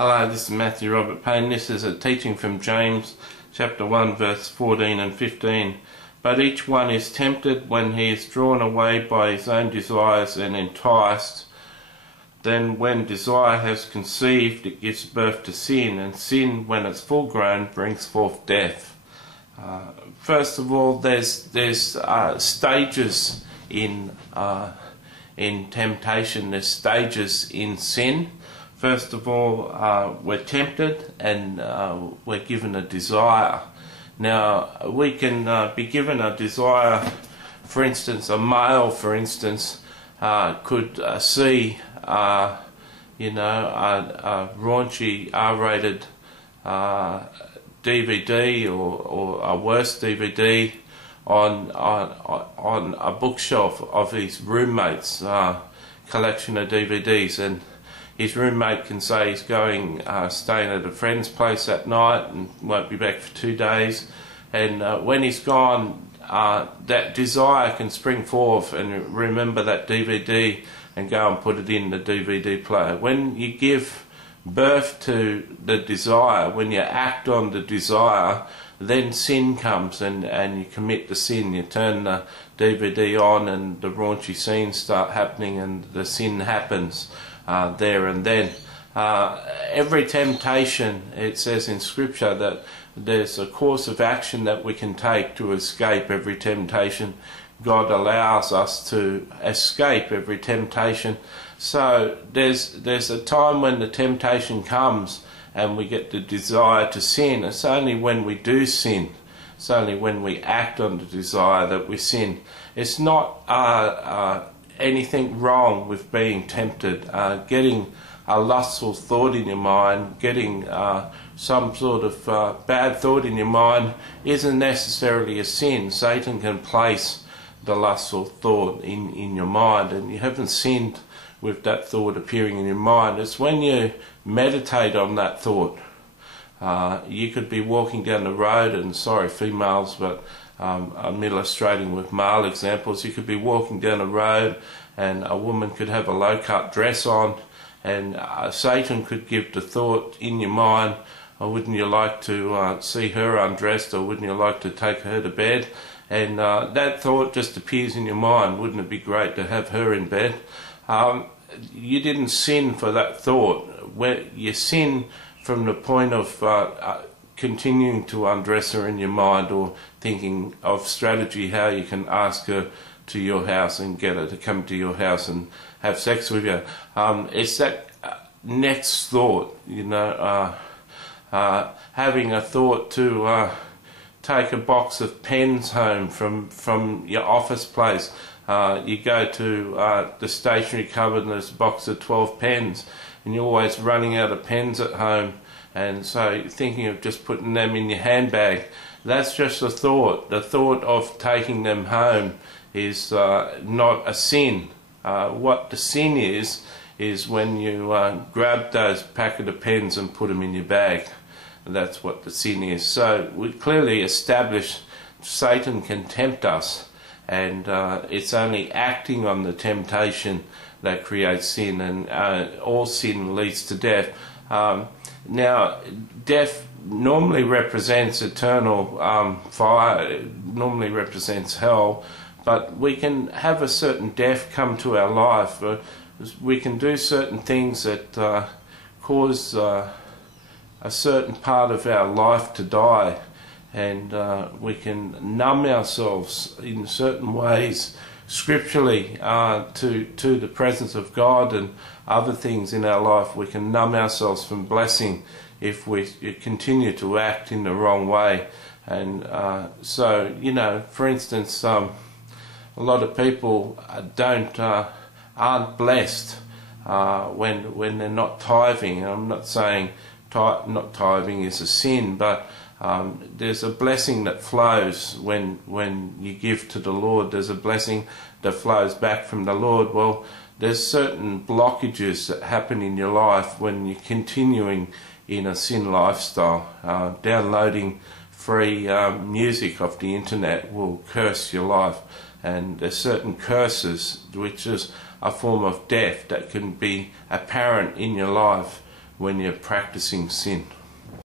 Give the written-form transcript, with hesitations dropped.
Hello, this is Matthew Robert Payne. This is a teaching from James chapter 1 verse 14 and 15. But each one is tempted when he is drawn away by his own desires and enticed. Then when desire has conceived, it gives birth to sin, and sin, when it's full grown, brings forth death. First of all, there's stages in temptation. There's stages in sin. First of all, we're tempted and we're given a desire. Now, we can be given a desire. For instance, a male, for instance, could see, a raunchy R-rated DVD or a worse DVD on a bookshelf of his roommate's collection of DVDs, and his roommate can say he's going staying at a friend's place that night and won't be back for 2 days, and when he's gone, that desire can spring forth and remember that DVD and go and put it in the DVD player. When you give birth to the desire, when you act on the desire, then sin comes and you commit the sin. You turn the DVD on and the raunchy scenes start happening and the sin happens there and then. Every temptation, it says in Scripture that there's a course of action that we can take to escape every temptation. God allows us to escape every temptation. So there's a time when the temptation comes and we get the desire to sin. It's only when we do sin, it's only when we act on the desire that we sin. It's not anything wrong with being tempted. Getting a lustful thought in your mind, getting some sort of bad thought in your mind isn't necessarily a sin. Satan can place the lustful thought in your mind, and you haven't sinned with that thought appearing in your mind. It's when you meditate on that thought. You could be walking down the road, and sorry females, but I'm illustrating with male examples. You could be walking down the road and a woman could have a low-cut dress on, and Satan could give the thought in your mind, oh, wouldn't you like to see her undressed, or wouldn't you like to take her to bed? And that thought just appears in your mind. Wouldn't it be great to have her in bed? You didn't sin for that thought. Where you sin from the point of continuing to undress her in your mind, or thinking of strategy how you can ask her to your house and get her to come to your house and have sex with you. It's that next thought, having a thought to take a box of pens home from your office place. You go to the stationery cupboard and there's a box of 12 pens, and you're always running out of pens at home, and so you're thinking of just putting them in your handbag. That's just a thought. The thought of taking them home is not a sin. What the sin is when you grab those packet of pens and put them in your bag. That's what the sin is. So we clearly established Satan can tempt us, and it's only acting on the temptation that creates sin, and all sin leads to death. Now, death normally represents eternal fire, it normally represents hell, but we can have a certain death come to our life. We can do certain things that cause a certain part of our life to die, and we can numb ourselves in certain ways scripturally to the presence of God and other things in our life. We can numb ourselves from blessing if we continue to act in the wrong way. And so, for instance, a lot of people aren't blessed when they're not tithing. I'm not saying not tithing is a sin, but there's a blessing that flows when you give to the Lord. There's a blessing that flows back from the Lord. Well, there's certain blockages that happen in your life when you're continuing in a sin lifestyle. Downloading free music off the internet will curse your life, and there's certain curses which is a form of death that can be apparent in your life when you're practicing sin.